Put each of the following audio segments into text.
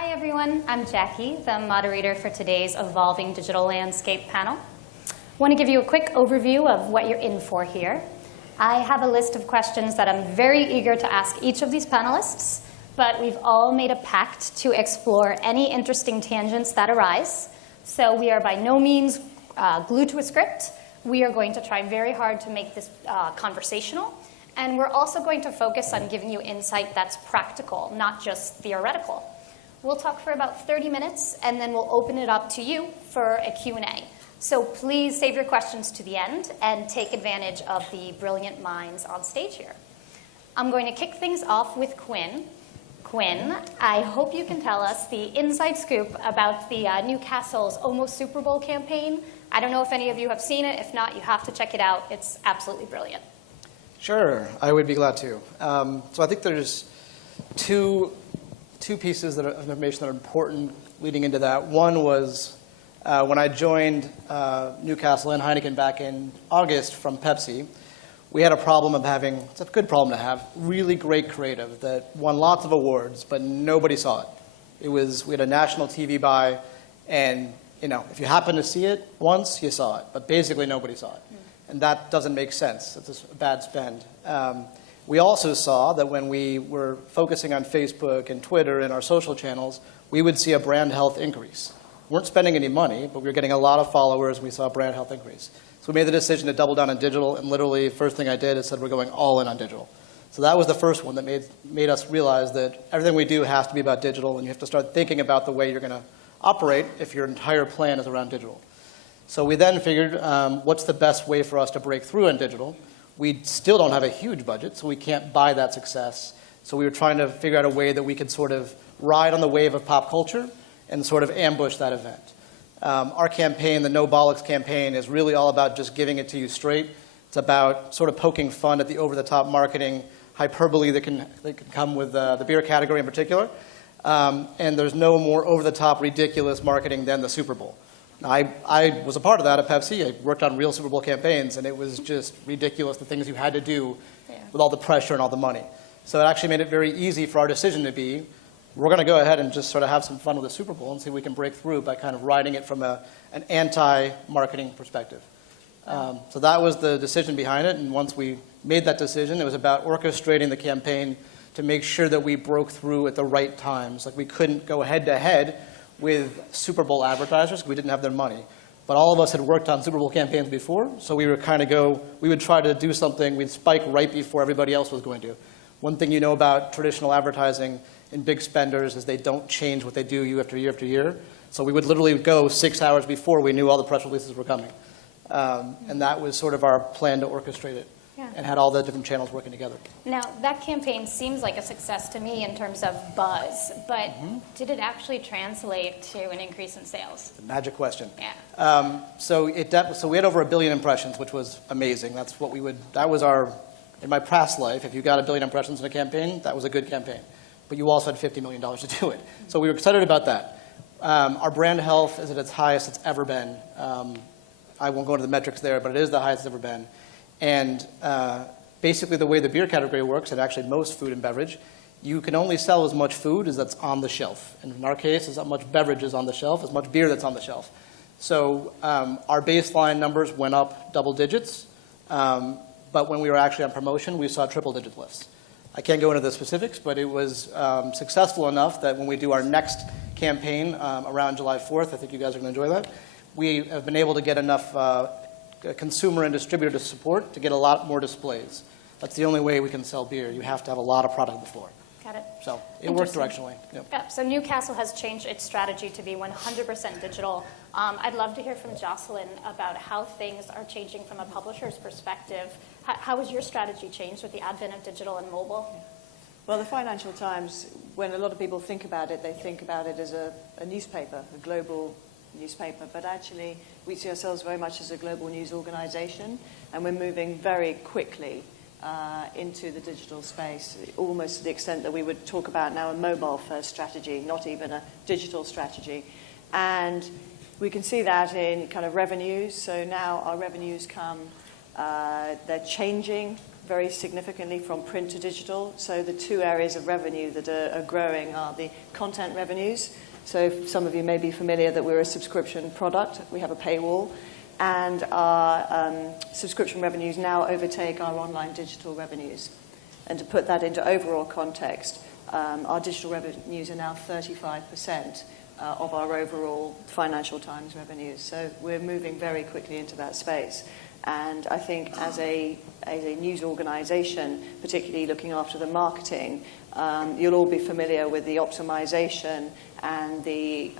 Hi everyone, I'm Jackie, the moderator for today's Evolving Digital Landscape panel. I want to give you a quick overview of what you're in for here. I have a list of questions that I'm very eager to ask each of these panelists, but we've all made a pact to explore any interesting tangents that arise. So we are by no means glued to a script. We are going to try very hard to make this conversational. And we're also going to focus on giving you insight that's practical, not just theoretical. We'll talk for about 30 minutes, and then we'll open it up to you for a Q&A. So please save your questions to the end and take advantage of the brilliant minds on stage here. I'm going to kick things off with Quinn. Quinn, I hope you can tell us the inside scoop about the Newcastle's Almost Super Bowl campaign. I don't know if any of you have seen it. If not, you have to check it out. It's absolutely brilliant. Sure, I would be glad to. So I think there's two pieces of information that are important leading into that. One was when I joined Newcastle and Heineken back in August from Pepsi, we had a problem of having, it's a good problem to have, really great creative that won lots of awards, but nobody saw it. We had a national TV buy, and if you happen to see it once, you saw it, but basically nobody saw it. And that doesn't make sense. It's a bad spend. We also saw that when we were focusing on Facebook and Twitter and our social channels, we would see a brand health increase. We weren't spending any money, but we were getting a lot of followers, and we saw a brand health increase. So we made the decision to double down on digital, and literally the first thing I did is said we're going all in on digital. So that was the first one that made us realize that everything we do has to be about digital, and you have to start thinking about the way you're going to operate if your entire plan is around digital. So we then figured, what's the best way for us to break through on digital? We still don't have a huge budget, so we can't buy that success. So we were trying to figure out a way that we could sort of ride on the wave of pop culture and sort of ambush that event. Our campaign, the No Bollocks campaign, is really all about just giving it to you straight. It's about sort of poking fun at the over-the-top marketing hyperbole that can come with the beer category in particular. And there's no more over-the-top ridiculous marketing than the Super Bowl. Now, I was a part of that at Pepsi. I worked on real Super Bowl campaigns, and it was just ridiculous, the things you had to do with all the pressure and all the money. So it actually made it very easy for our decision to be, we're going to go ahead and just sort of have some fun with the Super Bowl and see if we can break through by kind of riding it from an anti-marketing perspective. So that was the decision behind it, and once we made that decision, it was about orchestrating the campaign to make sure that we broke through at the right times. Like, we couldn't go head-to-head with Super Bowl advertisers. We didn't have their money. But all of us had worked on Super Bowl campaigns before, so we would try to do something, we'd spike right before everybody else was going to. One thing you know about traditional advertising and big spenders is they don't change what they do year after year after year. So we would literally go 6 hours before we knew all the press releases were coming. And that was sort of our plan to orchestrate it. Yeah. And had all the different channels working together. Now, that campaign seems like a success to me in terms of buzz, but did it actually translate to an increase in sales? The magic question. Yeah. So we had over 1 billion impressions, which was amazing. That's what that was in my past life, if you got 1 billion impressions in a campaign, that was a good campaign. But you also had $50 million to do it. So we were excited about that. Our brand health is at its highest it's ever been. I won't go into the metrics there, but it is the highest it's ever been. And basically the way the beer category works, and actually most food and beverage, you can only sell as much food as that's on the shelf. And in our case, as much beverage is on the shelf, as much beer that's on the shelf. So our baseline numbers went up double digits, but when we were actually on promotion, we saw triple-digit lifts. I can't go into the specifics, but it was successful enough that when we do our next campaign around July 4th, I think you guys are going to enjoy that, we have been able to get enough consumer and distributor to support to get a lot more displays. That's the only way we can sell beer. You have to have a lot of product on the floor. Got it. So it worked directionally. Yep. So Newcastle has changed its strategy to be 100% digital. I'd love to hear from Jocelyn about how things are changing from a publisher's perspective. How has your strategy changed with the advent of digital and mobile? Well, the Financial Times, when a lot of people think about it, they think about it as a newspaper, a global newspaper, but actually we see ourselves very much as a global news organization, and we're moving very quickly into the digital space, almost to the extent that we would talk about now a mobile-first strategy, not even a digital strategy. And we can see that in kind of revenues. So now our revenues they're changing very significantly from print to digital. So the two areas of revenue that are growing are the content revenues. So some of you may be familiar that we're a subscription product. We have a paywall. And our subscription revenues now overtake our online digital revenues. And to put that into overall context, our digital revenues are now 35% of our overall Financial Times revenues. So we're moving very quickly into that space. And I think as a news organization, particularly looking after the marketing, you'll all be familiar with the optimization and the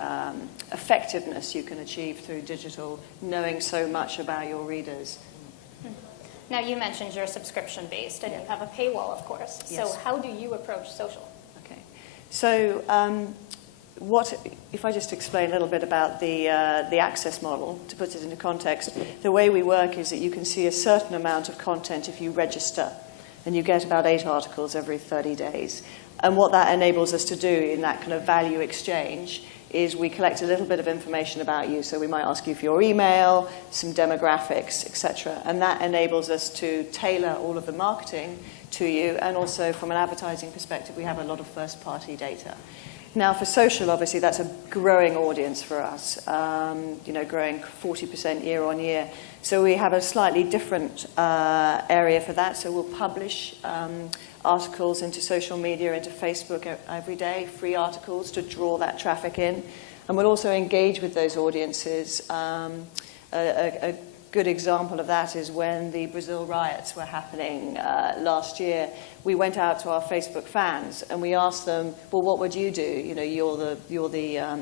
effectiveness you can achieve through digital, knowing so much about your readers. Now, you mentioned you're subscription-based, and you have a paywall, of course. Yes. So how do you approach social? Okay. So if I just explain a little bit about the access model, to put it into context, the way we work is that you can see a certain amount of content if you register, and you get about 8 articles every 30 days. And what that enables us to do in that kind of value exchange is we collect a little bit of information about you. So we might ask you for your email, some demographics, etc. And that enables us to tailor all of the marketing to you. And also from an advertising perspective, we have a lot of first-party data. Now, for social, obviously, that's a growing audience for us, growing 40% year on year. So we have a slightly different area for that. So we'll publish articles into social media, into Facebook every day, free articles to draw that traffic in. And we'll also engage with those audiences. A good example of that is when the Brazil riots were happening last year. We went out to our Facebook fans and we asked them, well, what would you do? You're the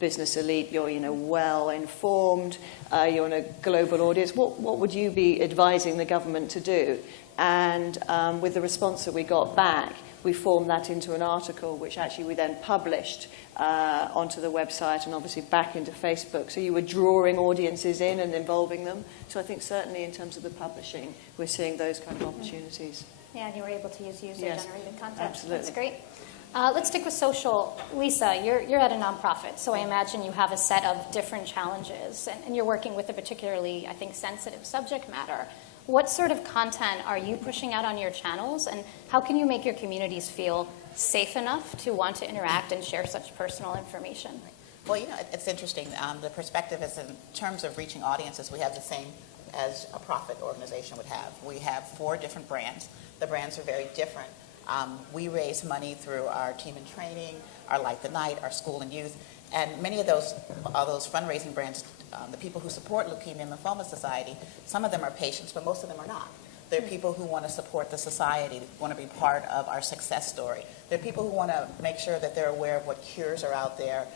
business elite, you're well informed, you're in a global audience. What would you be advising the government to do? And with the response that we got back, we formed that into an article, which actually we then published onto the website and obviously back into Facebook. So you were drawing audiences in and involving them. So I think certainly in terms of the publishing, we're seeing those kind of opportunities. Yeah, and you were able to use user-generated content. Absolutely. That's great. Let's stick with social. Lisa, you're at a nonprofit, so I imagine you have a set of different challenges, and you're working with a particularly, I think, sensitive subject matter. What sort of content are you pushing out on your channels, and how can you make your communities feel safe enough to want to interact and share such personal information? Well, it's interesting. The perspective is in terms of reaching audiences, we have the same as a profit organization would have. We have 4 different brands. The brands are very different. We raise money through our team in training, our Light the Night, our school and youth, and many of those fundraising brands, the people who support Leukemia Lymphoma Society, some of them are patients, but most of them are not. They're people who want to support the society, want to be part of our success story. They're people who want to make sure that they're aware of what cures are out there,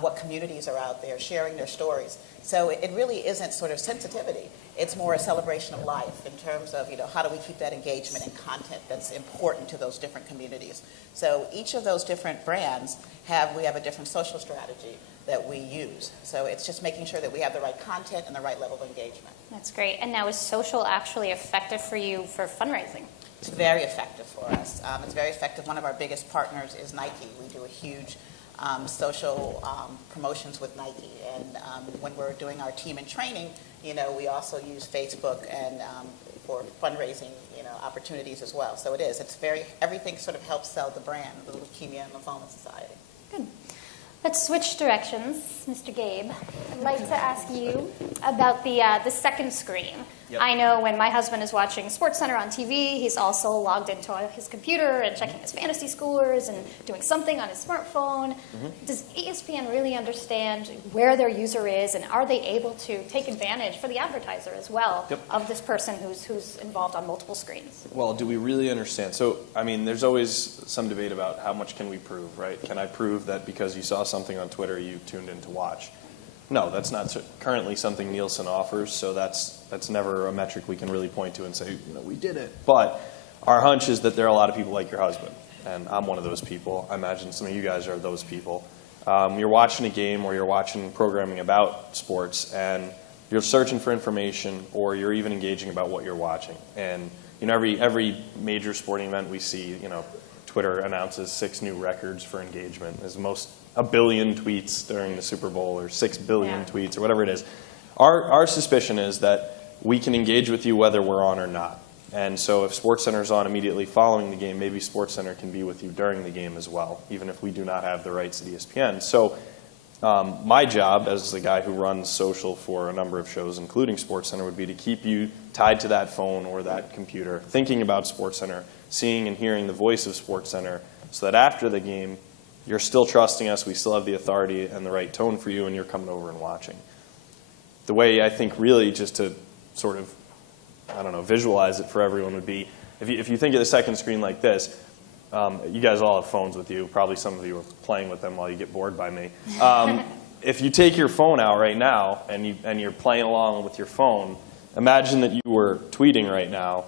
what communities are out there, sharing their stories. So it really isn't sort of sensitivity. It's more a celebration of life in terms of, how do we keep that engagement and content that's important to those different communities. So each of those different brands we have a different social strategy that we use. So it's just making sure that we have the right content and the right level of engagement. That's great. And now, is social actually effective for you for fundraising? It's very effective for us. It's very effective. One of our biggest partners is Nike. We do a huge social promotions with Nike. And when we're doing our team in training, we also use Facebook and for fundraising, opportunities as well. So everything sort of helps sell the brand, the Leukemia Lymphoma Society. Good. Let's switch directions, Mr. Gabe. I'd like to ask you about the second screen. Yep. I know when my husband is watching SportsCenter on TV, he's also logged into his computer and checking his fantasy scores and doing something on his smartphone. Mm-hmm. Does ESPN really understand where their user is, and are they able to take advantage for the advertiser as well of this person who's involved on multiple screens? Well, do we really understand? So, there's always some debate about how much can we prove, right? Can I prove that because you saw something on Twitter you tuned in to watch? No, that's not currently something Nielsen offers, so that's never a metric we can really point to and say, we did it. But our hunch is that there are a lot of people like your husband, and I'm one of those people. I imagine some of you guys are those people. You're watching a game or you're watching programming about sports, and you're searching for information, or you're even engaging about what you're watching. And every major sporting event we see, Twitter announces 6 new records for engagement. As most 1 billion tweets during the Super Bowl, or 6 billion tweets, or whatever it is. Our suspicion is that we can engage with you whether we're on or not. And so if SportsCenter's on immediately following the game, maybe SportsCenter can be with you during the game as well, even if we do not have the rights at ESPN. So my job as the guy who runs social for a number of shows, including SportsCenter, would be to keep you tied to that phone or that computer, thinking about SportsCenter, seeing and hearing the voice of SportsCenter, so that after the game, you're still trusting us, we still have the authority and the right tone for you, and you're coming over and watching. The way I think really just to sort of, I don't know, visualize it for everyone would be, if you think of the second screen like this, you guys all have phones with you. Probably some of you are playing with them while you get bored by me. If you take your phone out right now and you're playing along with your phone, imagine that you were tweeting right now,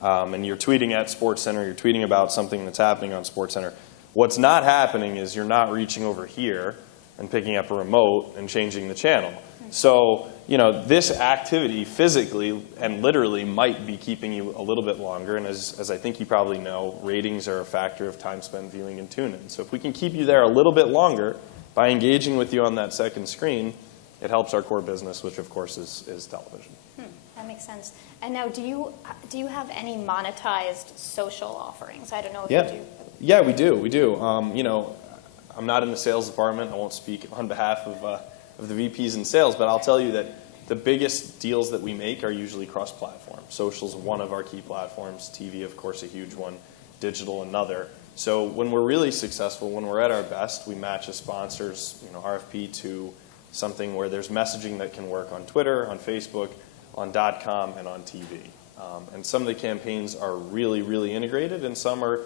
and you're tweeting at SportsCenter, you're tweeting about something that's happening on SportsCenter. What's not happening is you're not reaching over here and picking up a remote and changing the channel. So, this activity physically and literally might be keeping you a little bit longer. And as I think you probably know, ratings are a factor of time spent viewing and tune-in. So if we can keep you there a little bit longer by engaging with you on that second screen, it helps our core business, which of course is television. That makes sense. And now, do you have any monetized social offerings? I don't know if you do. Yeah, we do. I'm not in the sales department. I won't speak on behalf of the VPs in sales, but I'll tell you that the biggest deals that we make are usually cross-platform. Social's one of our key platforms. TV, of course, a huge one. Digital, another. So when we're really successful, when we're at our best, we match a sponsor's RFP to something where there's messaging that can work on Twitter, on Facebook, on .com, and on TV. And some of the campaigns are really, really integrated, and some are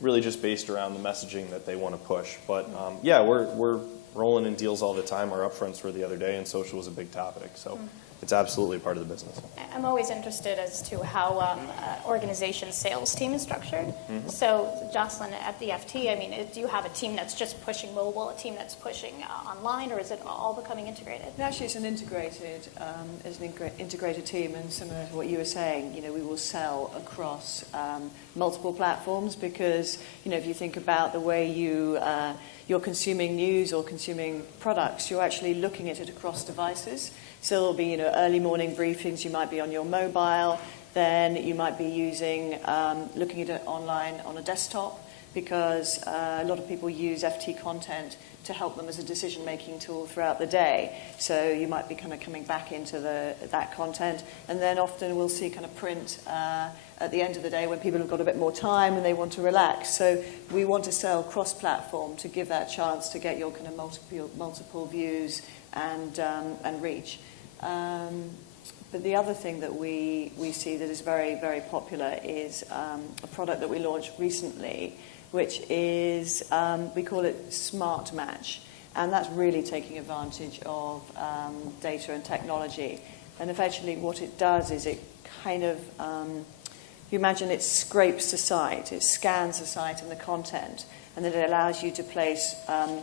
really just based around the messaging that they want to push. But we're rolling in deals all the time. Our upfronts were the other day, and social was a big topic. So it's absolutely part of the business. I'm always interested as to how organization's sales team is structured. So, Jocelyn, at the FT, do you have a team that's just pushing mobile, a team that's pushing online, or is it all becoming integrated? Actually, it's an integrated team, and similar to what you were saying, we will sell across multiple platforms because, if you think about the way you're consuming news or consuming products, you're actually looking at it across devices. So there'll be, early morning briefings. You might be on your mobile. Then you might be looking at it online on a desktop because a lot of people use FT content to help them as a decision-making tool throughout the day. So you might be kind of coming back into that content. And then often we'll see kind of print at the end of the day when people have got a bit more time and they want to relax. So we want to sell cross-platform to give that chance to get your kind of multiple views and reach. But the other thing that we see that is very, very popular is a product that we launched recently, which is, we call it Smart Match. And that's really taking advantage of data and technology. And effectively what it does is it kind of, you imagine it scrapes the site, it scans the site and the content, and then it allows you to place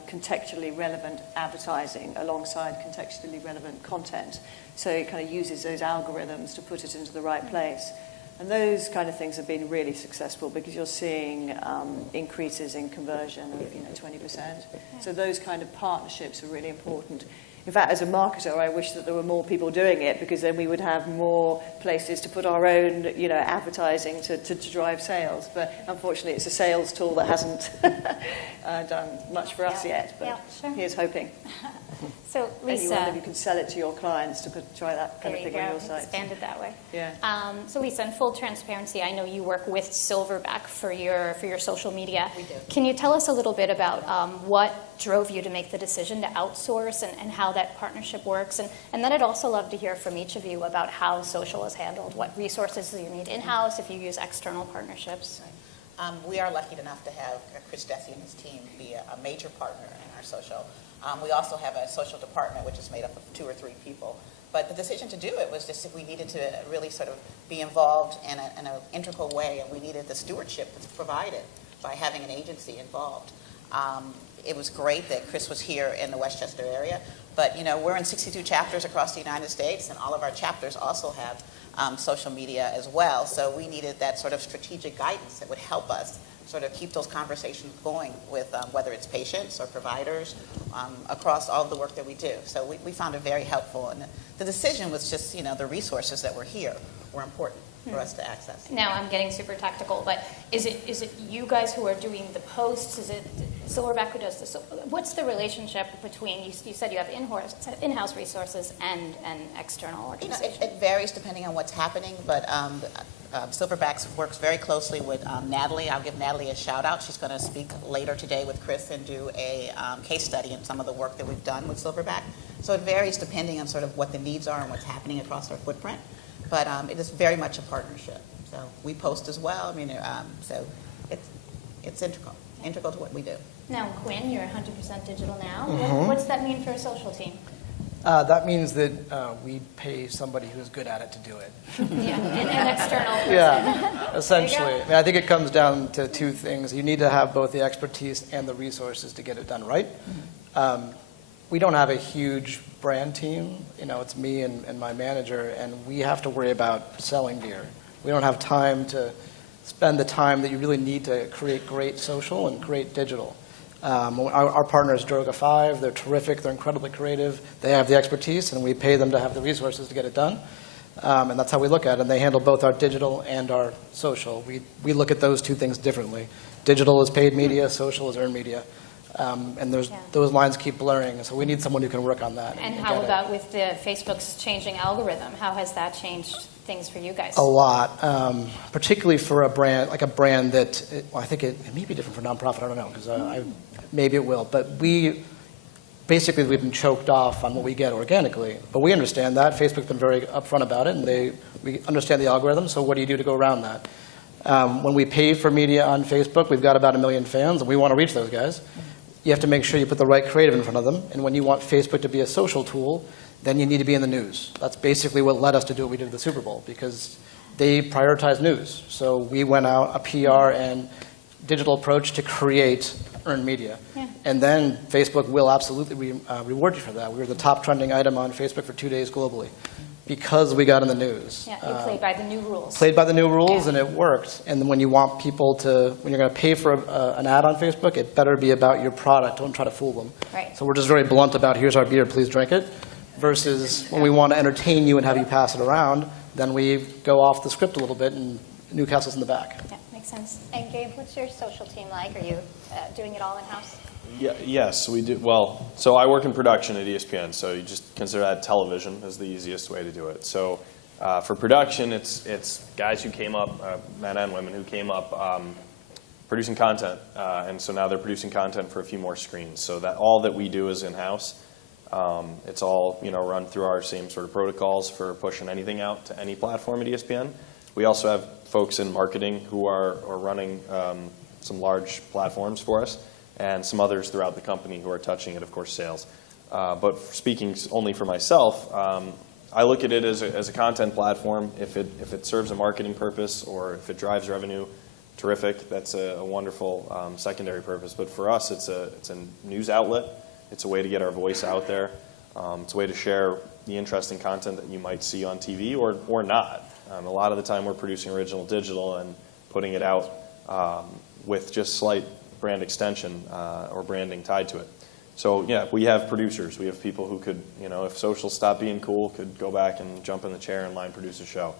contextually relevant advertising alongside contextually relevant content. So it kind of uses those algorithms to put it into the right place. And those kind of things have been really successful because you're seeing increases in conversion of 20%. So those kind of partnerships are really important. In fact, as a marketer, I wish that there were more people doing it because then we would have more places to put our own, advertising to drive sales. But unfortunately, it's a sales tool that hasn't done much for us yet. But here's hoping. So, Lisa, and you wonder if you can sell it to your clients to try that kind of thing on your site. Expand it that way. Yeah. So, Lisa, in full transparency, I know you work with Silverback for your social media. We do. Can you tell us a little bit about what drove you to make the decision to outsource and how that partnership works? And then I'd also love to hear from each of you about how social is handled, what resources you need in-house, if you use external partnerships. We are lucky enough to have Chris Dessy and his team be a major partner in our social. We also have a social department, which is made up of 2 or 3 people. But the decision to do it was just that we needed to really sort of be involved in an integral way, and we needed the stewardship that's provided by having an agency involved. It was great that Chris was here in the Westchester area, but we're in 62 chapters across the United States, and all of our chapters also have social media as well. So we needed that sort of strategic guidance that would help us sort of keep those conversations going with whether it's patients or providers across all of the work that we do. So we found it very helpful. And the decision was just, the resources that were here were important. for us to access. Now I'm getting super tactical, but is it you guys who are doing the posts? Is it Silverback who does this? So what's the relationship between, you said you have in-house resources and external You know, organizations? it varies depending on what's happening, but Silverback works very closely with Natalie. I'll give Natalie a shout out. She's going to speak later today with Chris and do a case study in some of the work that we've done with Silverback. So it varies depending on sort of what the needs are and what's happening across our footprint. But it is very much a partnership. So we post as well. I mean, so it's integral to what we do. Now, Quinn, you're 100% digital now. Mm-hmm. What's that mean for a social team? That means that we pay somebody who's good at it to do it. Yeah, an external person. Yeah, essentially. I mean, I think it comes down to two things. You need to have both the expertise and the resources to get it done right. We don't have a huge brand team. You know, it's me and my manager, and we have to worry about selling beer. We don't have time to spend the time that you really need to create great social and great digital. Our partner is Droga 5. They're terrific. They're incredibly creative. They have the expertise, and we pay them to have the resources to get it done. And that's how we look at it. And they handle both our digital and our social. We look at those two things differently. Digital is paid media. Social is earned media. And those lines keep blurring. So we need someone who can work on that. And how about with the Facebook's changing algorithm? How has that changed things for you guys? A lot, particularly for a brand that, I think it may be different for nonprofit. I don't know, because maybe it will. But we've been choked off on what we get organically. But we understand that. Facebook's been very upfront about it, and we understand the algorithm. So what do you do to go around that? When we pay for media on Facebook, we've got about 1 million fans, and we want to reach those guys. You have to make sure you put the right creative in front of them. And when you want Facebook to be a social tool, then you need to be in the news. That's basically what led us to do what we did at the Super Bowl, because they prioritize news. So we went out a PR and digital approach to create earned media. Yeah. And then Facebook will absolutely reward you for that. We were the top trending item on Facebook for 2 days globally because we got in the news. Yeah, you played by the new rules. Played by the new rules, Yeah. and it worked. And then when you want people when you're going to pay for an ad on Facebook, it better be about your product. Don't try to fool them. Right. So we're just very blunt about, here's our beer, please drink it. Versus when we want to entertain you and have you pass it around, then we go off the script a little bit, and Newcastle's in the back. Yeah, makes sense. And Gabe, what's your social team like? Are you doing it all in-house? Yes, we do. Well, so I work in production at ESPN, so you just consider that television as the easiest way to do it. So for production, it's guys who came up, men and women who came up producing content, and so now they're producing content for a few more screens. So that all that we do is in-house. It's all run through our same sort of protocols for pushing anything out to any platform at ESPN. We also have folks in marketing who are running some large platforms for us, and some others throughout the company who are touching it, of course, sales. But speaking only for myself, I look at it as a content platform. If it serves a marketing purpose or if it drives revenue, terrific. That's a wonderful secondary purpose. But for us, it's a news outlet. It's a way to get our voice out there. It's a way to share the interesting content that you might see on TV or not. A lot of the time we're producing original digital and putting it out with just slight brand extension or branding tied to it. So yeah, we have producers. We have people who could, if social stopped being cool, could go back and jump in the chair and line produce a show.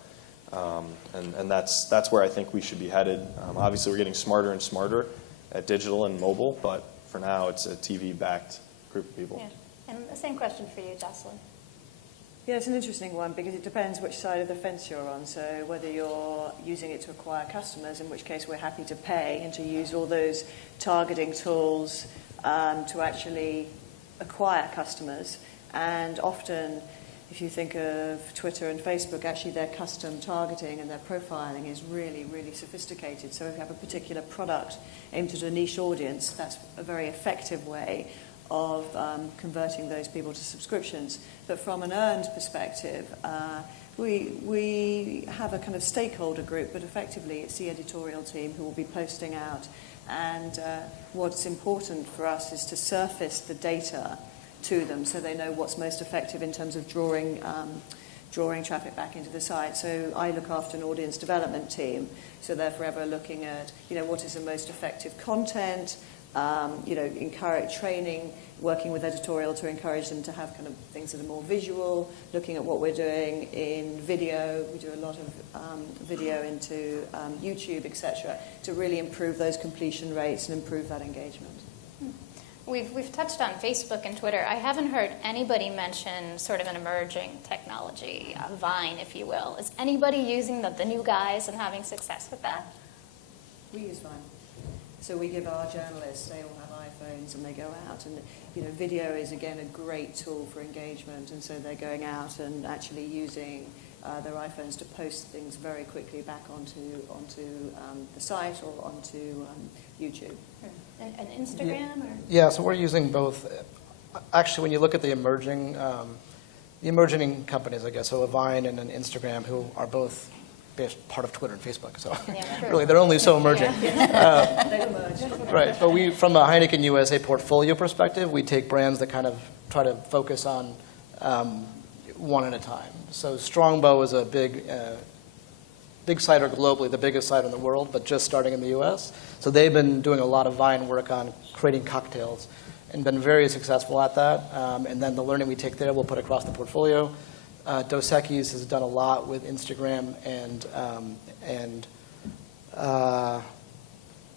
And that's where I think we should be headed. Obviously, we're getting smarter and smarter at digital and mobile, but for now, it's a TV-backed group of people. Yeah. And the same question for you, Jocelyn. Yeah, it's an interesting one because it depends which side of the fence you're on. So whether you're using it to acquire customers, in which case we're happy to pay and to use all those targeting tools to actually acquire customers. And often, if you think of Twitter and Facebook, actually their custom targeting and their profiling is really, really sophisticated. So if you have a particular product aimed at a niche audience, that's a very effective way of converting those people to subscriptions. But from an earned perspective, we have a kind of stakeholder group, but effectively it's the editorial team who will be posting out. And what's important for us is to surface the data to them so they know what's most effective in terms of drawing traffic back into the site. So I look after an audience development team, so they're forever looking at what is the most effective content, encourage training working with editorial to encourage them to have kind of things that are more visual, looking at what we're doing in video. We do a lot of video into YouTube, etc., to really improve those completion rates and improve that engagement. We've touched on Facebook and Twitter. I haven't heard anybody mention sort of an emerging technology, Vine, if you will. Is anybody using the new guys and having success with that? We use Vine. So we give our journalists, they all have iPhones and they go out, and video is again a great tool for engagement, and so they're going out and actually using their iPhones to post things very quickly back onto the site or onto YouTube. And Instagram? Or? Yeah, so we're using both. Actually, when you look at the emerging companies, I guess, so a Vine and an Instagram, who are both part of Twitter and Facebook, so Yeah, really they're only so emerging. They've emerged. Right, but we, from a Heineken USA portfolio perspective, we take brands that kind of try to focus on one at a time. So Strongbow is a big cider globally, the biggest cider in the world, but just starting in the US. So they've been doing a lot of Vine work on creating cocktails and been very successful at that. And then the learning we take there, we'll put across the portfolio. Dos Equis has done a lot with Instagram and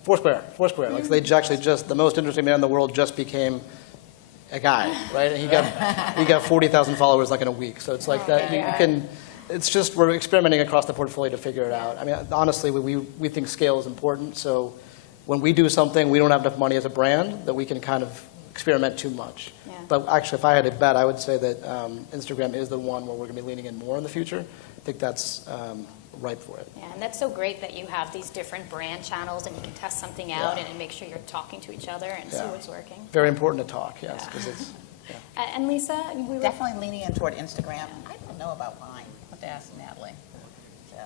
Foursquare. Like they actually just, the most interesting man in the world just became a guy, right? And he got 40,000 followers like in a week. So it's like that. You can. It's just we're experimenting across the portfolio to figure it out. I mean, honestly, we think scale is important. So when we do something, we don't have enough money as a brand that we can kind of experiment too much. Yeah. But actually, if I had to bet, I would say that Instagram is the one where we're going to be leaning in more in the future. I think that's ripe for it. Yeah, and that's so great that you have these different brand channels and you can test something out and make sure you're talking to each other and see what's working. Very important to talk, yes, because it's. And Lisa, we were Definitely leaning in toward Instagram. I don't know about Vine. I'll have to ask Natalie. So.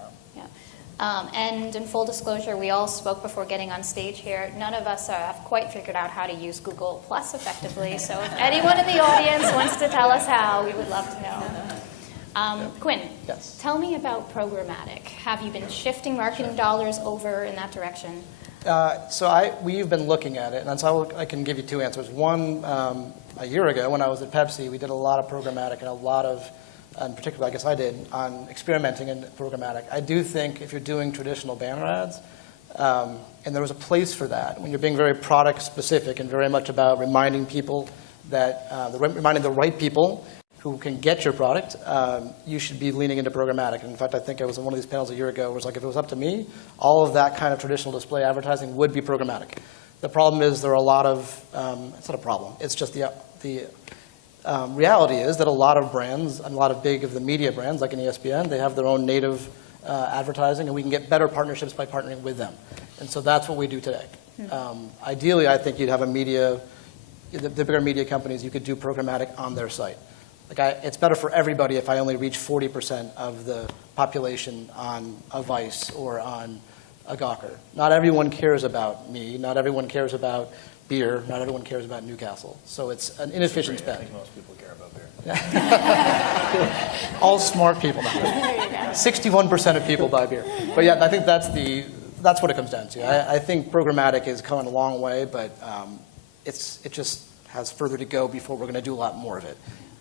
And in full disclosure, we all spoke before getting on stage here. None of us have quite figured out how to use Google Plus effectively. So if anyone in the audience wants to tell us how, we would love to know. Quinn, Yes. tell me about programmatic. Have you been shifting marketing dollars over in that direction? We've been looking at it, and so I can give you two answers. One, a year ago when I was at Pepsi, we did a lot of programmatic and a lot of, in particular, I guess I did, on experimenting in programmatic. I do think if you're doing traditional banner ads, and there was a place for that, when you're being very product specific and very much about reminding people that, reminding the right people who can get your product, you should be leaning into programmatic. And in fact, I think I was on one of these panels a year ago where it was like, if it was up to me, all of that kind of traditional display advertising would be programmatic. The problem is there are a lot of, it's not a problem, it's just the reality is that a lot of brands, and a lot of big of the media brands, like an ESPN, they have their own native advertising, and we can get better partnerships by partnering with them. And so that's what we do today. Ideally, I think you'd have the bigger media companies, you could do programmatic on their site. It's better for everybody if I only reach 40% of the population on a Vice or on a Gawker. Not everyone cares about me. Not everyone cares about beer. Not everyone cares about Newcastle. So it's an inefficient spend. I think most people care about beer. All smart people now. 61% of people buy beer. But yeah, I think that's what it comes down to. I think programmatic is coming a long way, but it just has further to go before we're going to do a lot more of it,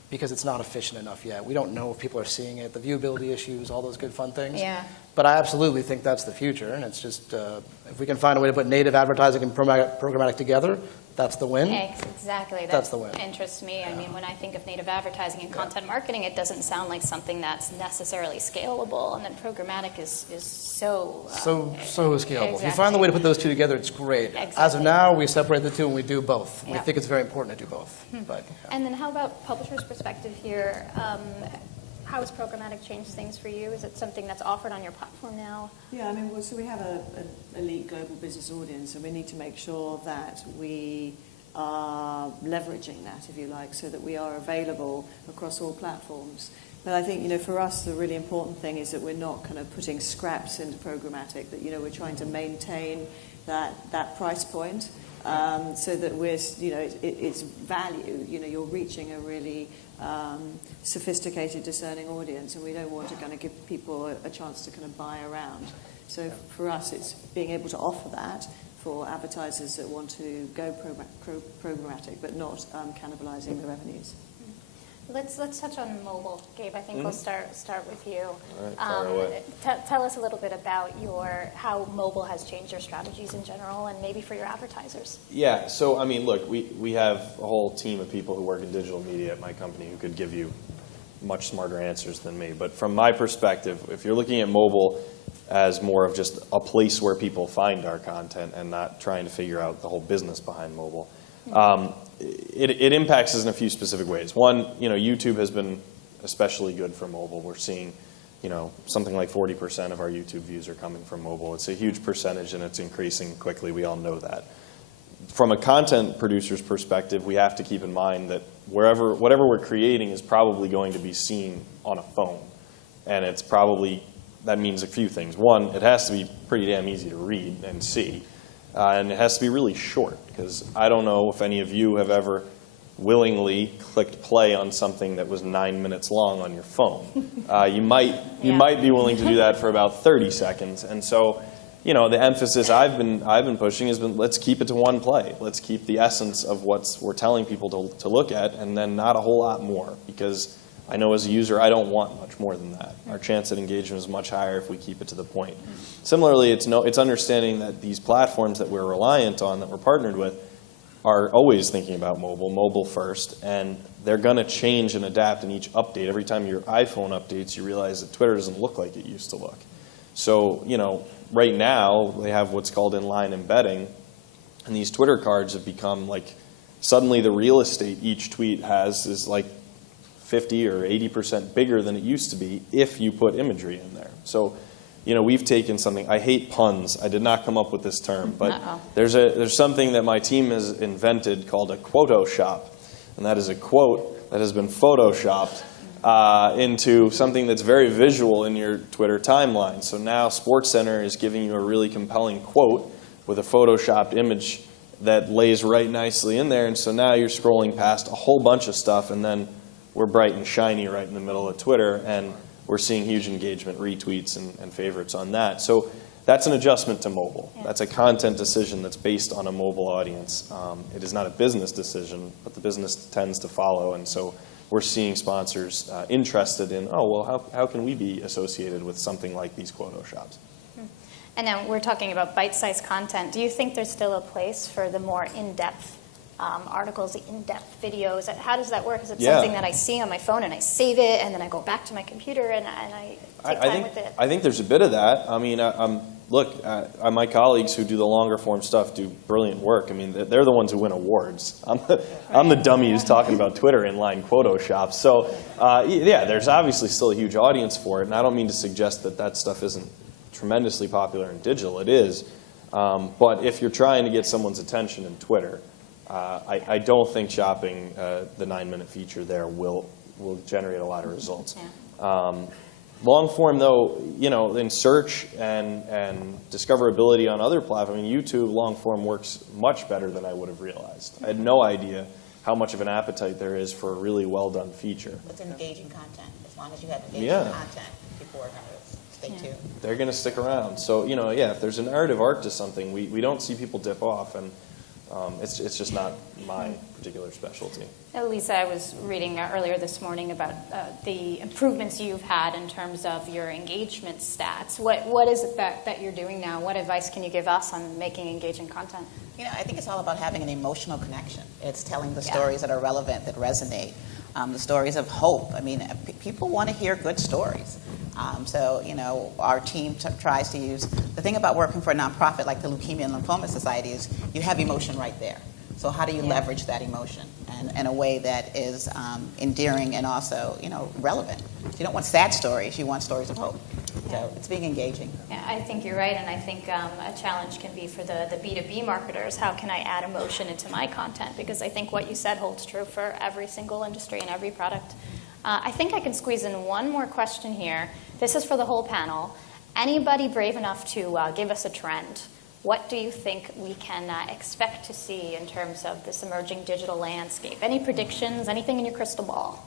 because it's not efficient enough yet. We don't know if people are seeing it, the viewability issues, all those good fun things. Yeah. But I absolutely think that's the future, and it's just, if we can find a way to put native advertising and programmatic together, that's the win. Exactly. That's the win. Interests me. I mean, when I think of native advertising and content marketing, it doesn't sound like something that's necessarily scalable, and then programmatic is so scalable. If you find the exactly. way to put those two together, it's great. Exactly. As of now, we separate the two and we do both. We Yeah. think it's very important to do both. But, yeah. And then how about publisher's perspective here? How has programmatic changed things for you? Is it something that's offered on your platform now? Yeah, I mean, so we have an elite global business audience, and we need to make sure that we are leveraging that, if you like, so that we are available across all platforms. But I think, for us, the really important thing is that we're not kind of putting scraps into programmatic, that, we're trying to maintain that price point so that it's value. You're reaching a really sophisticated, discerning audience, and we don't want to kind of give people a chance to kind of buy around. So for us, it's being able to offer that for advertisers that want to go programmatic but not cannibalizing the revenues. Let's touch on mobile, Gabe. I think we'll start with you. All right, fire away. Tell us a little bit about how mobile has changed your strategies in general, and maybe for your advertisers. Yeah, so I mean, look, we have a whole team of people who work in digital media at my company who could give you much smarter answers than me. But from my perspective, if you're looking at mobile as more of just a place where people find our content and not trying to figure out the whole business behind mobile, it impacts us in a few specific ways. One, YouTube has been especially good for mobile. We're seeing, something like 40% of our YouTube views are coming from mobile. It's a huge percentage, and it's increasing quickly. We all know that. From a content producer's perspective, we have to keep in mind that whatever we're creating is probably going to be seen on a phone, and that means a few things. One, it has to be pretty damn easy to read and see. And it has to be really short, because I don't know if any of you have ever willingly clicked play on something that was 9 minutes long on your phone. You might be willing to do that for about 30 seconds. And so, the emphasis I've been pushing has been, let's keep it to one play. Let's keep the essence of what we're telling people to look at, and then not a whole lot more, because I know as a user, I don't want much more than that. Our chance at engagement is much higher if we keep it to the point. Similarly, it's understanding that these platforms that we're reliant on, that we're partnered with, are always thinking about mobile first, and they're going to change and adapt in each update. Every time your iPhone updates, you realize that Twitter doesn't look like it used to look. So, right now, they have what's called inline embedding, and these Twitter cards have become like, suddenly the real estate each tweet has is like 50 or 80% bigger than it used to be if you put imagery in there. So, we've taken something. I hate puns. I did not come up with this term, but there's something that my team has invented called a quotoshop, and that is a quote that has been photoshopped into something that's very visual in your Twitter timeline. So now SportsCenter is giving you a really compelling quote with a photoshopped image that lays right nicely in there, and so now you're scrolling past a whole bunch of stuff, and then we're bright and shiny right in the middle of Twitter, and we're seeing huge engagement, retweets, and favorites on that. So that's an adjustment to mobile. Yeah. That's a content decision that's based on a mobile audience. It is not a business decision, but the business tends to follow, and so we're seeing sponsors interested in, how can we be associated with something like these quotoshops? And now we're talking about bite-sized content. Do you think there's still a place for the more in-depth articles, the in-depth videos? How does that work? Is it something that I see on my phone and I save it, and then I go back to my computer and I take time with it? I think there's a bit of that. I mean, look, my colleagues who do the longer form stuff do brilliant work. I mean, they're the ones who win awards. I'm the dummy who's talking about Twitter inline quotoshops. So, there's obviously still a huge audience for it, and I don't mean to suggest that stuff isn't tremendously popular in digital. It is. But if you're trying to get someone's attention in Twitter, I don't think shopping the 9-minute feature there will generate a lot of results. Yeah. Long form, though, in search and discoverability on other platforms, YouTube long form works much better than I would have realized. I had no idea how much of an appetite there is for a really well done feature. It's engaging content. As long as you have engaging content, people are going to stay tuned. They're going to stick around. So, if there's a narrative arc to something, we don't see people dip off, and it's just not my particular specialty. Lisa, I was reading earlier this morning about the improvements you've had in terms of your engagement stats. What is it that you're doing now? What advice can you give us on making engaging content? I think it's all about having an emotional connection. It's telling the stories that are relevant, that resonate, the stories of hope. I mean, people want to hear good stories. So, our team tries to use, the thing about working for a nonprofit like the Leukemia Lymphoma Society is you have emotion right there. So how do you leverage that emotion in a way that is endearing and also, relevant? You don't want sad stories, you want stories of hope. So it's being engaging. Yeah, I think you're right, and I think a challenge can be for the B2B marketers. How can I add emotion into my content? Because I think what you said holds true for every single industry and every product. I think I can squeeze in one more question here. This is for the whole panel. Anybody brave enough to give us a trend? What do you think we can expect to see in terms of this emerging digital landscape? Any predictions? Anything in your crystal ball?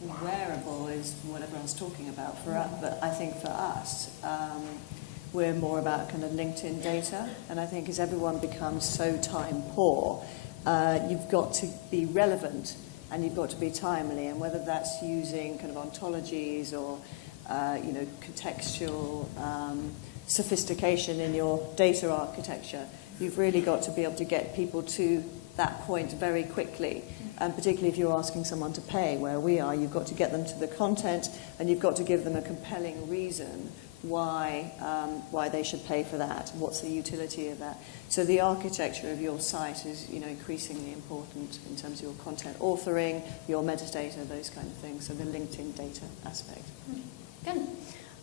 Wearable is what everyone's talking about for us, but I think for us, We're more about kind of LinkedIn data. And I think as everyone becomes so time poor, you've got to be relevant and you've got to be timely. And whether that's using kind of ontologies or contextual sophistication in your data architecture, you've really got to be able to get people to that point very quickly. And particularly if you're asking someone to pay, where we are, you've got to get them to the content and you've got to give them a compelling reason why they should pay for that. What's the utility of that? So the architecture of your site is increasingly important in terms of your content authoring, your metadata, those kind of things. So the LinkedIn data aspect. Good.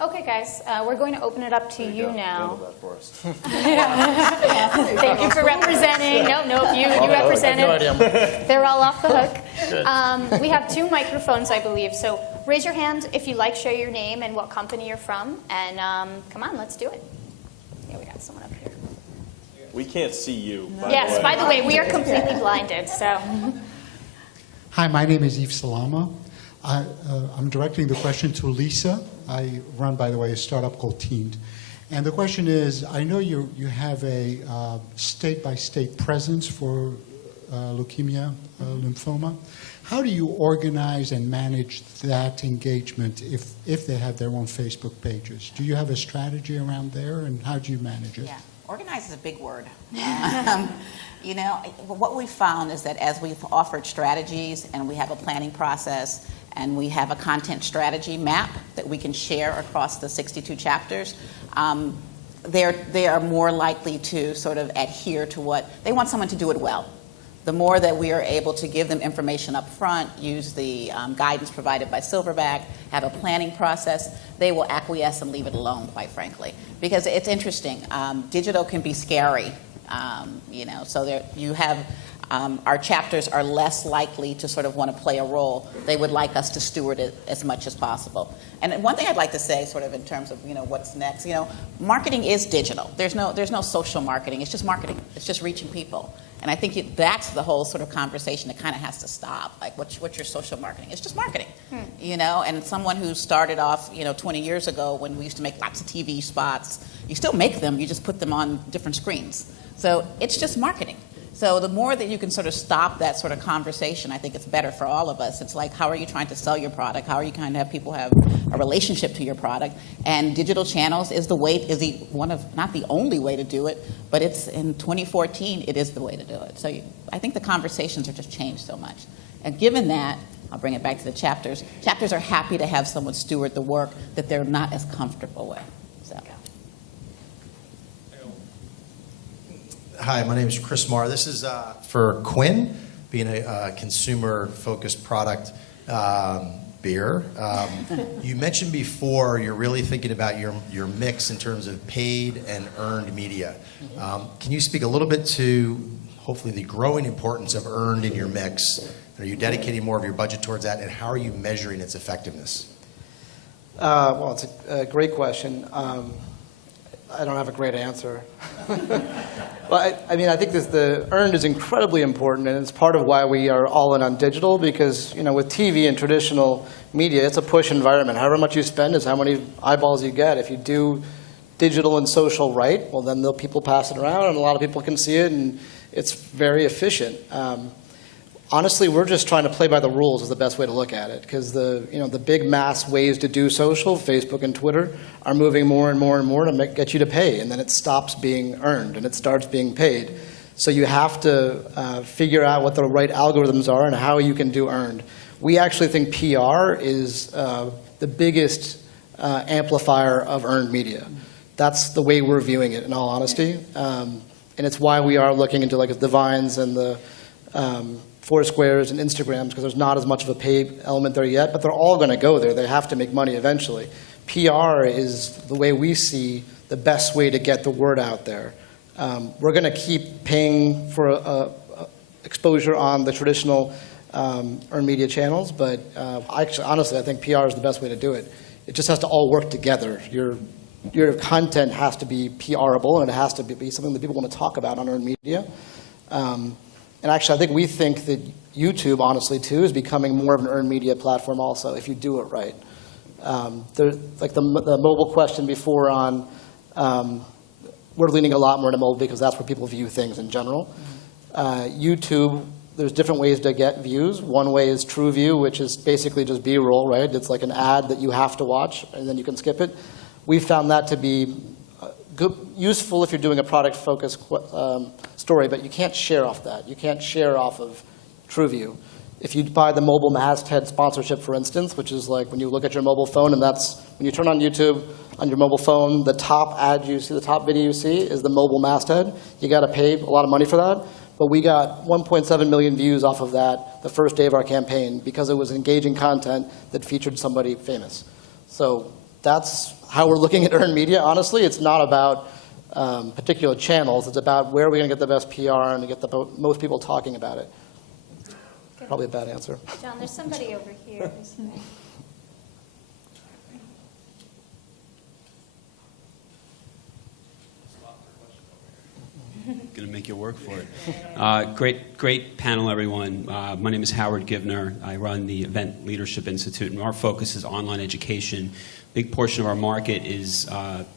Okay, guys, we're going to open it up to you now. Handle that for us. Thank you for representing. No, you represented. They're all off the hook. We have 2 microphones, I believe. So raise your hand if you like, share your name and what company you're from. And come on, let's do it. Yeah, we got someone up here. We can't see you. Yes, by the way, we are completely blinded. So. Hi, my name is Yves Salama. I'm directing the question to Lisa. I run, by the way, a startup called Teamed. And the question is, I know you have a state-by-state presence for leukemia, lymphoma. How do you organize and manage that engagement if they have their own Facebook pages? Do you have a strategy around there, and how do you manage it? Yeah, organize is a big word. What we've found is that as we've offered strategies and we have a planning process and we have a content strategy map that we can share across the 62 chapters, they are more likely to sort of adhere to what they want someone to do it well. The more that we are able to give them information up front, use the guidance provided by Silverback, have a planning process, they will acquiesce and leave it alone, quite frankly. Because it's interesting. Digital can be scary, so there you have our chapters are less likely to sort of want to play a role. They would like us to steward it as much as possible. And one thing I'd like to say, sort of in terms of what's next, marketing is digital. There's no social marketing. It's just marketing. It's just reaching people. And I think that's the whole sort of conversation that kind of has to stop. Like, what's your social marketing? It's just marketing, And someone who started off, 20 years ago when we used to make lots of TV spots, you still make them. You just put them on different screens. So it's just marketing. So the more that you can sort of stop that sort of conversation, I think it's better for all of us. It's like, how are you trying to sell your product? How are you trying to have people have a relationship to your product? And digital channels is not the only way to do it, but it's in 2014, it is the way to do it. So I think the conversations have just changed so much. And given that, I'll bring it back to the chapters. Chapters are happy to have someone steward the work that they're not as comfortable with. So. Hi, my name is Chris Marr. This is for Quinn, being a consumer-focused product beer. You mentioned before you're really thinking about your mix in terms of paid and earned media. Can you speak a little bit to, hopefully, the growing importance of earned in your mix? Are you dedicating more of your budget towards that, and how are you measuring its effectiveness? Well, it's a great question. I don't have a great answer. Well, I think the earned is incredibly important, and it's part of why we are all in on digital, because, with TV and traditional media, it's a push environment. However much you spend is how many eyeballs you get. If you do digital and social right, well, then people pass it around, and a lot of people can see it, and it's very efficient. Honestly, we're just trying to play by the rules is the best way to look at it, because the big mass ways to do social, Facebook and Twitter, are moving more and more and more to get you to pay, and then it stops being earned and it starts being paid. So you have to figure out what the right algorithms are and how you can do earned. We actually think PR is the biggest amplifier of earned media. That's the way we're viewing it, in all honesty, and it's why we are looking into the Vines and the Foursquares and Instagrams, because there's not as much of a paid element there yet, but they're all going to go there. They have to make money eventually. PR is the way we see the best way to get the word out there. We're going to keep paying for exposure on the traditional earned media channels, but honestly, I think PR is the best way to do it. It just has to all work together. Your content has to be PRable, and it has to be something that people want to talk about on earned media. And actually, I think that YouTube, honestly, too, is becoming more of an earned media platform also, if you do it right. The mobile question before on We're leaning a lot more into mobile because that's where people view things in general. YouTube, there's different ways to get views. One way is True View, which is basically just B-roll, right? It's like an ad that you have to watch, and then you can skip it. We found that to be useful if you're doing a product-focused story, but you can't share off that. You can't share off of True View. If you buy the mobile masthead sponsorship, for instance, which is like when you look at your mobile phone, and that's when you turn on YouTube on your mobile phone, the top ad you see, the top video you see is the mobile masthead. You got to pay a lot of money for that. But we got 1.7 million views off of that the first day of our campaign because it was engaging content that featured somebody famous. So that's how we're looking at earned media. Honestly, it's not about particular channels. It's about where are we going to get the best PR and to get the most people talking about it. Good. Probably a bad answer. John, there's somebody over here. Going to make you work for it. Great panel, everyone. My name is Howard Givner. I run the Event Leadership Institute, and our focus is online education. A big portion of our market is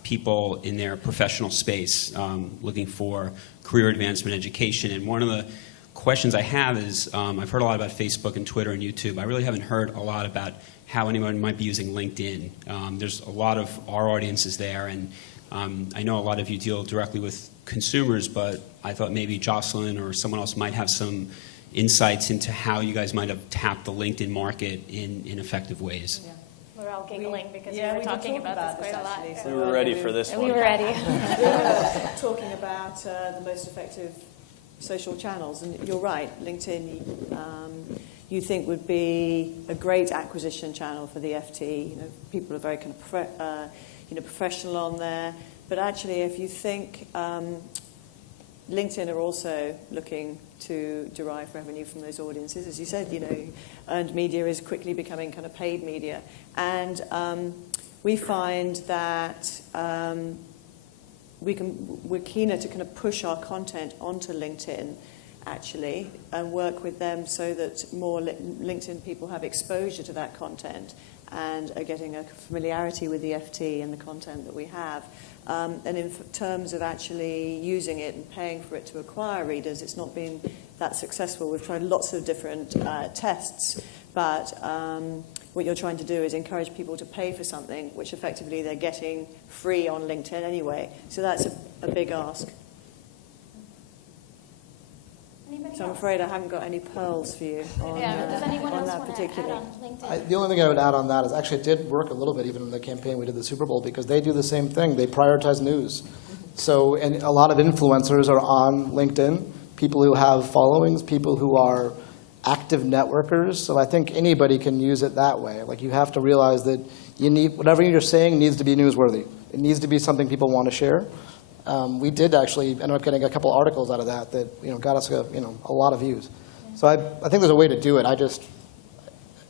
people in their professional space looking for career advancement education. And one of the questions I have is, I've heard a lot about Facebook and Twitter and YouTube. I really haven't heard a lot about how anyone might be using LinkedIn. There's a lot of our audiences there, and I know a lot of you deal directly with consumers, but I thought maybe Jocelyn or someone else might have some insights into how you guys might have tapped the LinkedIn market in effective ways. Yeah. We're all giggling because yeah, we were we did talking talk about this about quite this, a lot. actually. We were ready for this And one. we were ready. We were talking about the most effective social channels, and you're right, LinkedIn you think would be a great acquisition channel for the FT. You know, people are very kind of professional on there, but actually if you think LinkedIn are also looking to derive revenue from those audiences. As you said, earned media is quickly becoming kind of paid media. And we find that we're keener to kind of push our content onto LinkedIn, actually, and work with them so that more LinkedIn people have exposure to that content and are getting a familiarity with the FT and the content that we have. And in terms of actually using it and paying for it to acquire readers, it's not been that successful. We've tried lots of different tests, but what you're trying to do is encourage people to pay for something which effectively they're getting free on LinkedIn anyway. So that's a big ask. Anybody So I'm else? afraid I haven't got any pearls for you on, Does anyone on else that want to add particularly. on LinkedIn? The only thing I would add on that is actually it did work a little bit even in the campaign we did the Super Bowl because they do the same thing. They prioritize news. So, and a lot of influencers are on LinkedIn, people who have followings, people who are active networkers. So I think anybody can use it that way. Like you have to realize that you need, whatever you're saying needs to be newsworthy. It needs to be something people want to share. We did actually end up getting a couple articles out of that got us a lot of views. So I think there's a way to do it. I just,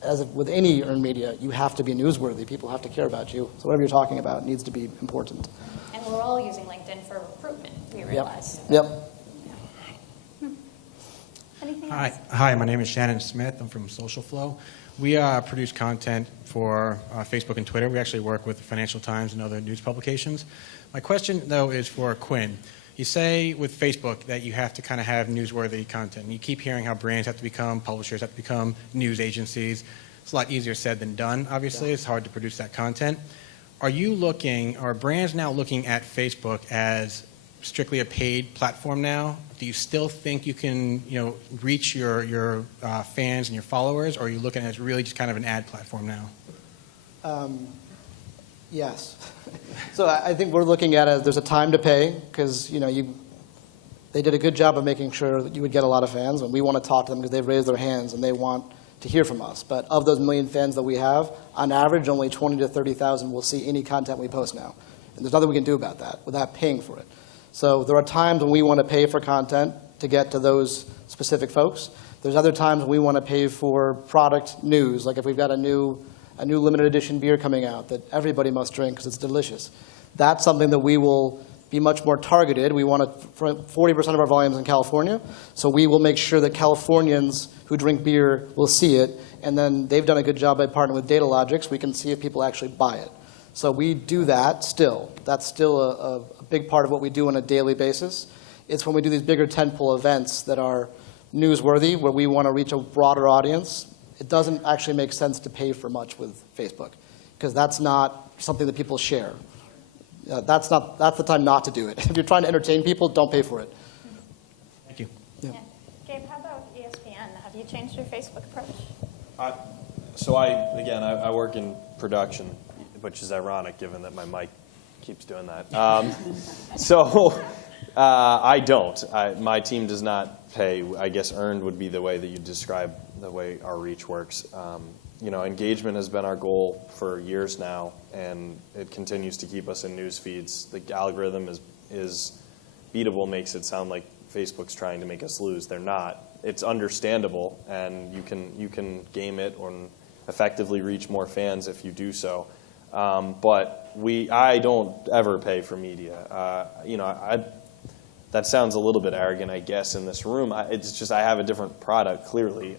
as with any earned media, you have to be newsworthy. People have to care about you. So whatever you're talking about needs to be important. And we're all using LinkedIn for recruitment, we realize. Yep. Anything else? Hi, my name is Shannon Smith. I'm from Social Flow. We produce content for Facebook and Twitter. We actually work with the Financial Times and other news publications. My question, though, is for Quinn. You say with Facebook that you have to kind of have newsworthy content. And you keep hearing how brands have to become publishers, have to become news agencies. It's a lot easier said than done, obviously. Yeah. It's hard to produce that content. Are brands now looking at Facebook as strictly a paid platform now? Do you still think you can, reach your fans and your followers, or are you looking at it as really just kind of an ad platform now? Yes. So I think we're looking at it, there's a time to pay, because they did a good job of making sure that you would get a lot of fans, and we want to talk to them because they've raised their hands and they want to hear from us. But of those million fans that we have, on average, only 20 to 30,000 will see any content we post now. And there's nothing we can do about that without paying for it. So there are times when we want to pay for content to get to those specific folks. There's other times when we want to pay for product news, like if we've got a new limited edition beer coming out that everybody must drink because it's delicious. That's something that we will be much more targeted. We want 40% of our volumes in California, so we will make sure that Californians who drink beer will see it, and then they've done a good job by partnering with Data Logics. We can see if people actually buy it. So we do that still. That's still a big part of what we do on a daily basis. It's when we do these bigger tentpole events that are newsworthy, where we want to reach a broader audience. It doesn't actually make sense to pay for much with Facebook, because that's not something that people share. That's the time not to do it. If you're trying to entertain people, don't pay for it. Thank you. Yeah. Gabe, how about ESPN? Have you changed your Facebook approach? I work in production, which is ironic given that my mic keeps doing that. I don't. My team does not pay. I guess earned would be the way that you describe the way our reach works. Engagement has been our goal for years now, and it continues to keep us in news feeds. The algorithm is beatable, makes it sound like Facebook's trying to make us lose. They're not. It's understandable, and you can game it or effectively reach more fans if you do so. But I don't ever pay for media. That sounds a little bit arrogant, I guess, in this room. It's just I have a different product, clearly.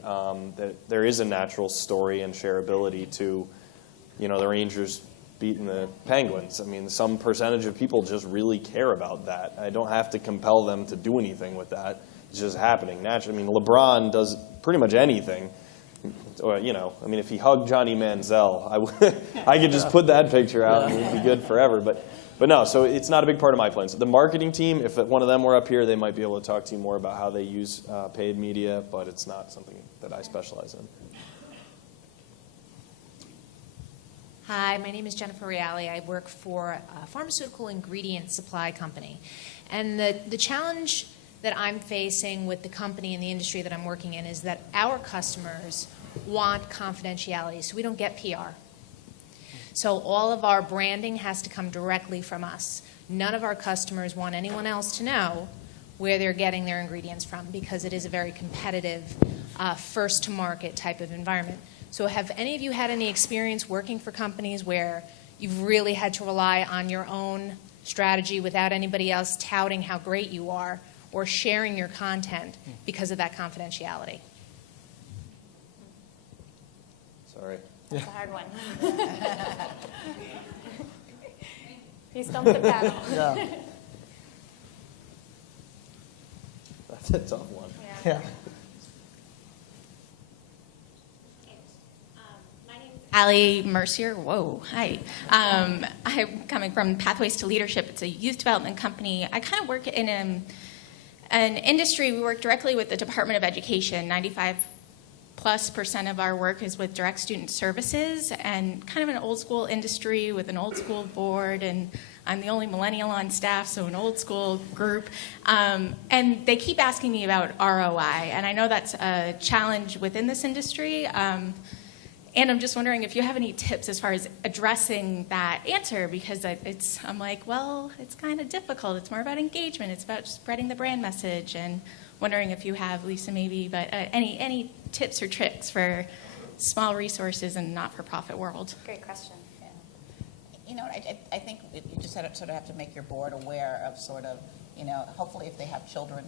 There is a natural story and shareability to, the Rangers beating the Penguins. I mean, some percentage of people just really care about that. I don't have to compel them to do anything with that. It's just happening naturally. I mean, LeBron does pretty much anything. If he hugged Johnny Manziel, I could just put that picture out and it'd be good forever. But no, so it's not a big part of my plans. The marketing team, if one of them were up here, they might be able to talk to you more about how they use paid media, but it's not something that I specialize in. Hi, my name is Jennifer Reale. I work for a pharmaceutical ingredient supply company. And the challenge that I'm facing with the company and the industry that I'm working in is that our customers want confidentiality, so we don't get PR. So all of our branding has to come directly from us. None of our customers want anyone else to know where they're getting their ingredients from, because it is a very competitive, first-to-market type of environment. So have any of you had any experience working for companies where you've really had to rely on your own strategy without anybody else touting how great you are or sharing your content because of that confidentiality? Sorry. That's a hard one. You stumped the panel. Yeah. That's a tough one. Yeah. Allie Mercier. Whoa, hi. I'm coming from Pathways to Leadership. It's a youth development company. I kind of work in an industry. We work directly with the Department of Education. 95+% of our work is with direct student services, and kind of an old school industry with an old school board, and I'm the only millennial on staff, so an old school group. And they keep asking me about ROI, and I know that's a challenge within this industry. And I'm just wondering if you have any tips as far as addressing that answer, because I'm like, well, it's kind of difficult. It's more about engagement. It's about spreading the brand message, and wondering if you have, Lisa, maybe, but any tips or tricks for small resources and not-for-profit world. Great question. I think you just sort of have to make your board aware of sort of, hopefully if they have children,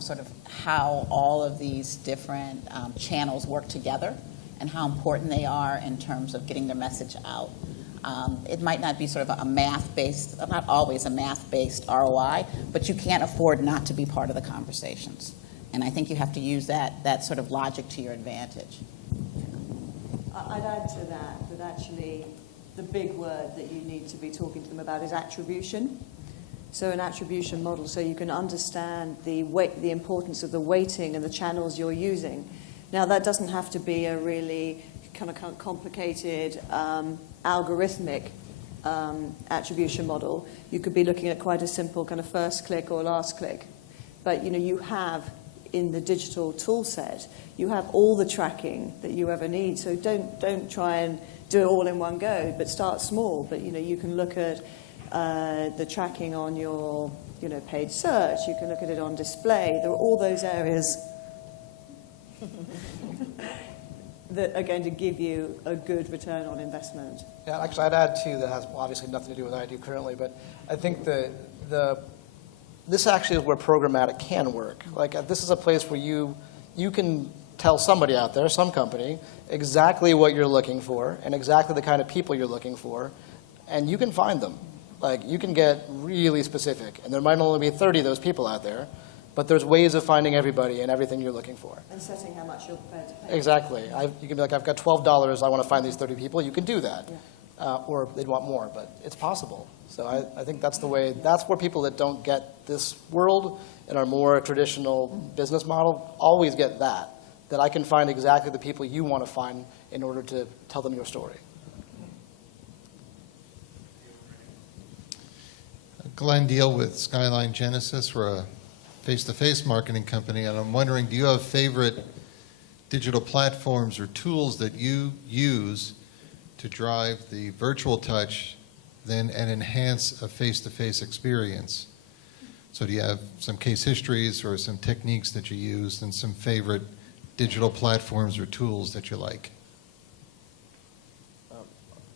sort of how all of these different channels work together and how important they are in terms of getting their message out. It might not be sort of a math-based, not always a math-based ROI, but you can't afford not to be part of the conversations. And I think you have to use that sort of logic to your advantage. I'd add to that actually the big word that you need to be talking to them about is attribution. So an attribution model, so you can understand the importance of the weighting and the channels you're using. Now, that doesn't have to be a really kind of complicated algorithmic attribution model. You could be looking at quite a simple kind of first click or last click. But, you have in the digital tool set, you have all the tracking that you ever need. So don't try and do it all in one go, but start small. But, you can look at the tracking on your, paid search. You can look at it on display. There are all those areas that are going to give you a good return on investment. Yeah, actually, I'd add too that has obviously nothing to do with what I do currently, but I think this actually is where programmatic can work. Like this is a place where you can tell somebody out there, some company, exactly what you're looking for and exactly the kind of people you're looking for, and you can find them. Like, you can get really specific, and there might only be 30 of those people out there, but there's ways of finding everybody and everything you're looking for. And setting how much you're prepared to pay. Exactly. You can be like, I've got $12, I want to find these 30 people. You can do that. Yeah. Or they'd want more, but it's possible. So I think that's the way, that's where people that don't get this world and our more traditional business model always get that I can find exactly the people you want to find in order to tell them your story. Glenn Deal with Skyline Genesis. We're a face-to-face marketing company, and I'm wondering, do you have favorite digital platforms or tools that you use to drive the virtual touch and enhance a face-to-face experience? So do you have some case histories or some techniques that you use and some favorite digital platforms or tools that you like?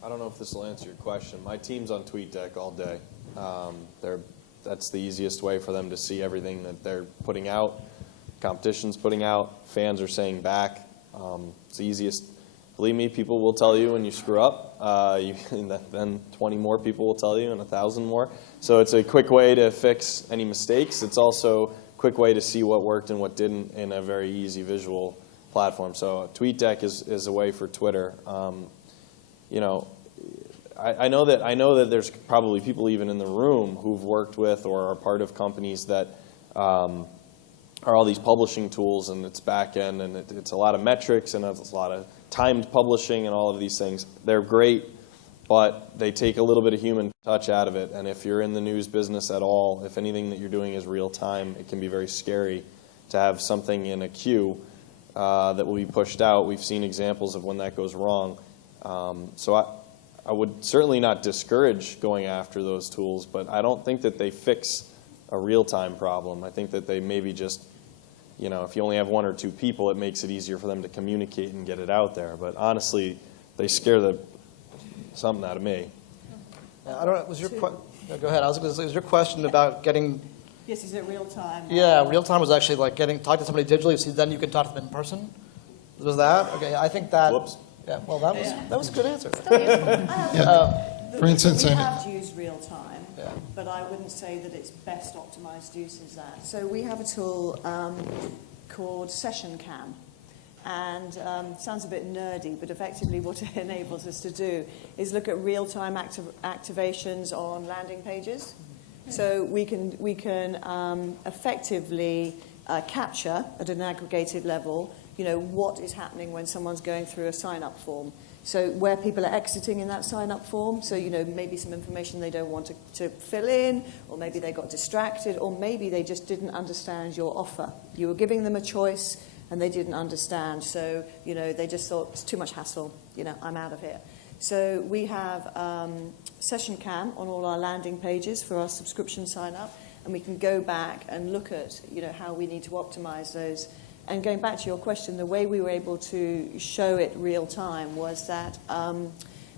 I don't know if this will answer your question. My team's on TweetDeck all day. That's the easiest way for them to see everything that they're putting out, competition's putting out, fans are saying back. It's the easiest. Believe me, people will tell you when you screw up. Then 20 more people will tell you and 1,000 more. So it's a quick way to fix any mistakes. It's also a quick way to see what worked and what didn't in a very easy visual platform. So TweetDeck is a way for Twitter. I know that there's probably people even in the room who've worked with or are part of companies that are all these publishing tools, and it's back end, and it's a lot of metrics, and it's a lot of timed publishing and all of these things. They're great, but they take a little bit of human touch out of it. And if you're in the news business at all, if anything that you're doing is real time, it can be very scary to have something in a queue that will be pushed out. We've seen examples of when that goes wrong. So I would certainly not discourage going after those tools, but I don't think that they fix a real-time problem. I think that they maybe just, if you only have one or two people, it makes it easier for them to communicate and get it out there. But honestly, they scare something out of me. I don't know, go ahead. I was going to say, was your question about getting... Yes, is it real time? Yeah, real time was actually like talk to somebody digitally, so then you can talk to them in person. Was that? Okay, I think that... Whoops. Yeah, well, that was a good answer. For instance, we have used real time, but I wouldn't say that it's best optimized use is that. So we have a tool called Session Cam, and sounds a bit nerdy, but effectively what it enables us to do is look at real-time activations on landing pages. So we can effectively capture at an aggregated level what is happening when someone's going through a sign-up form. So where people are exiting in that sign-up form, so maybe some information they don't want to fill in, or maybe they got distracted, or maybe they just didn't understand your offer. You were giving them a choice, and they didn't understand. So, they just thought, it's too much hassle, I'm out of here. So we have Session Cam on all our landing pages for our subscription sign-up, and we can go back and look at, how we need to optimize those. And going back to your question, the way we were able to show it real time was that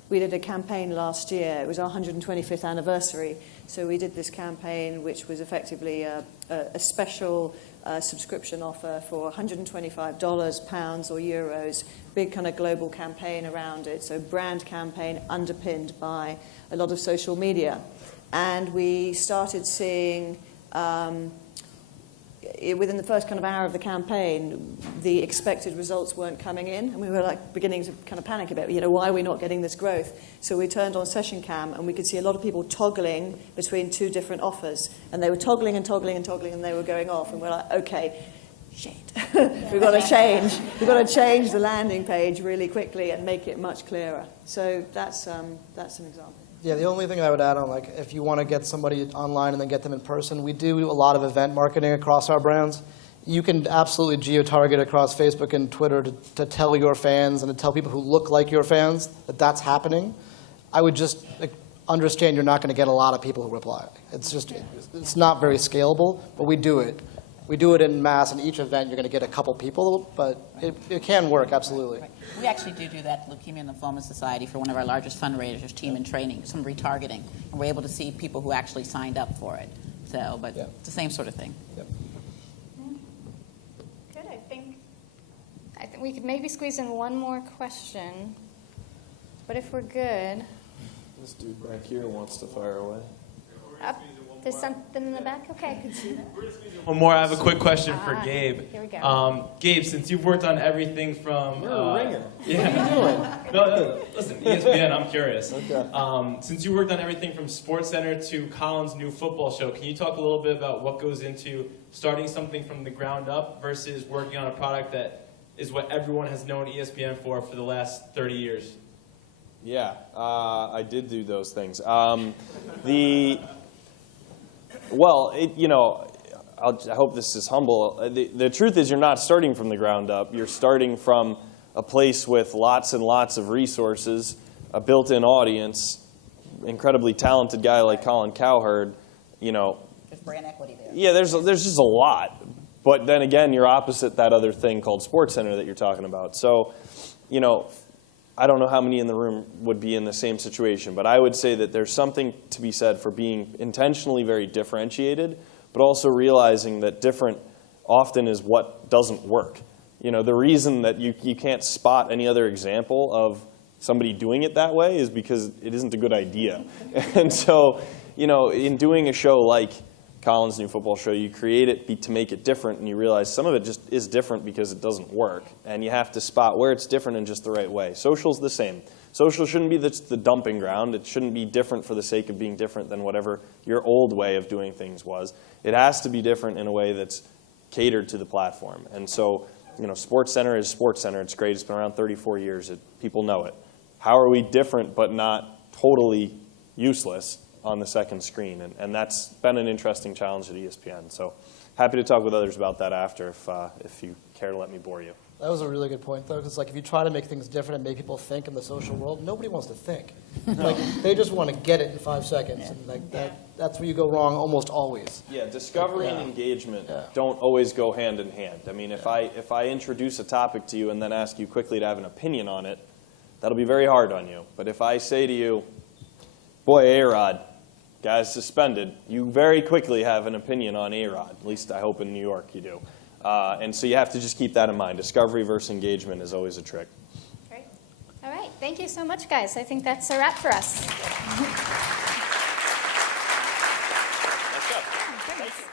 we did a campaign last year. It was our 125th anniversary. So we did this campaign, which was effectively a special subscription offer for $125, pounds or euros, big kind of global campaign around it. So brand campaign underpinned by a lot of social media. And we started seeing... within the first kind of hour of the campaign, the expected results weren't coming in, and we were beginning to kind of panic a bit. Why are we not getting this growth? So we turned on Session Cam, and we could see a lot of people toggling between two different offers, and they were toggling and toggling and toggling, and they were going off, and we're like, okay, shit, we've got to change. We've got to change the landing page really quickly and make it much clearer. So that's an example. Yeah, the only thing I would add on, if you want to get somebody online and then get them in person, we do a lot of event marketing across our brands. You can absolutely geo-target across Facebook and Twitter to tell your fans and to tell people who look like your fans that that's happening. I would just understand you're not going to get a lot of people who reply. It's not very scalable, but we do it. We do it in mass, and each event you're going to get a couple people, but it can work, absolutely. Right. We actually do that Leukemia Lymphoma Society for one of our largest fundraisers, Team in Training, some retargeting, and we're able to see people who actually signed up for it. So, but It's the same sort of thing. Yep. Good, I we could maybe squeeze in one more question, but if we're good. This dude back here wants to fire away. There's something in the back? Okay, I can see that. One more. I have a quick question for Gabe. Here we go. Gabe, since you've worked on everything from... You're a ringer. Yeah. What are you doing? No, listen, ESPN, I'm curious. Okay. Since you worked on everything from SportsCenter to Colin's new football show, can you talk a little bit about what goes into starting something from the ground up versus working on a product that is what everyone has known ESPN for the last 30 years? Yeah, I did do those things. Well, I hope this is humble. The truth is you're not starting from the ground up. You're starting from a place with lots and lots of resources, a built-in audience, incredibly talented guy like Colin Cowherd. There's brand equity there. Yeah, there's just a lot. But then again, you're opposite that other thing called SportsCenter that you're talking about. So, I don't know how many in the room would be in the same situation, but I would say that there's something to be said for being intentionally very differentiated, but also realizing that different often is what doesn't work. The reason that you can't spot any other example of somebody doing it that way is because it isn't a good idea. And so, in doing a show like Colin's new football show, you create it to make it different, and you realize some of it just is different because it doesn't work, and you have to spot where it's different in just the right way. Social's the same. Social shouldn't be the dumping ground. It shouldn't be different for the sake of being different than whatever your old way of doing things was. It has to be different in a way that's catered to the platform. And so, SportsCenter is SportsCenter. It's great. It's been around 34 years. People know it. How are we different but not totally useless on the second screen? And that's been an interesting challenge at ESPN. So happy to talk with others about that after if you care to let me bore you. That was a really good point, though, because if you try to make things different and make people think in the social world, nobody wants to think. They just want to get it in 5 seconds, and that's where you go wrong almost always. Yeah, discovery and engagement don't always go hand in hand. I mean, if I introduce a topic to you and then ask you quickly to have an opinion on it, that'll be very hard on you. But if I say to you, boy, A-Rod, guy's suspended, you very quickly have an opinion on A-Rod. At least I hope in New York you do. And so you have to just keep that in mind. Discovery versus engagement is always a trick. Great. All right. Thank you so much, guys. I think that's a wrap for us. Let's go. Thank you.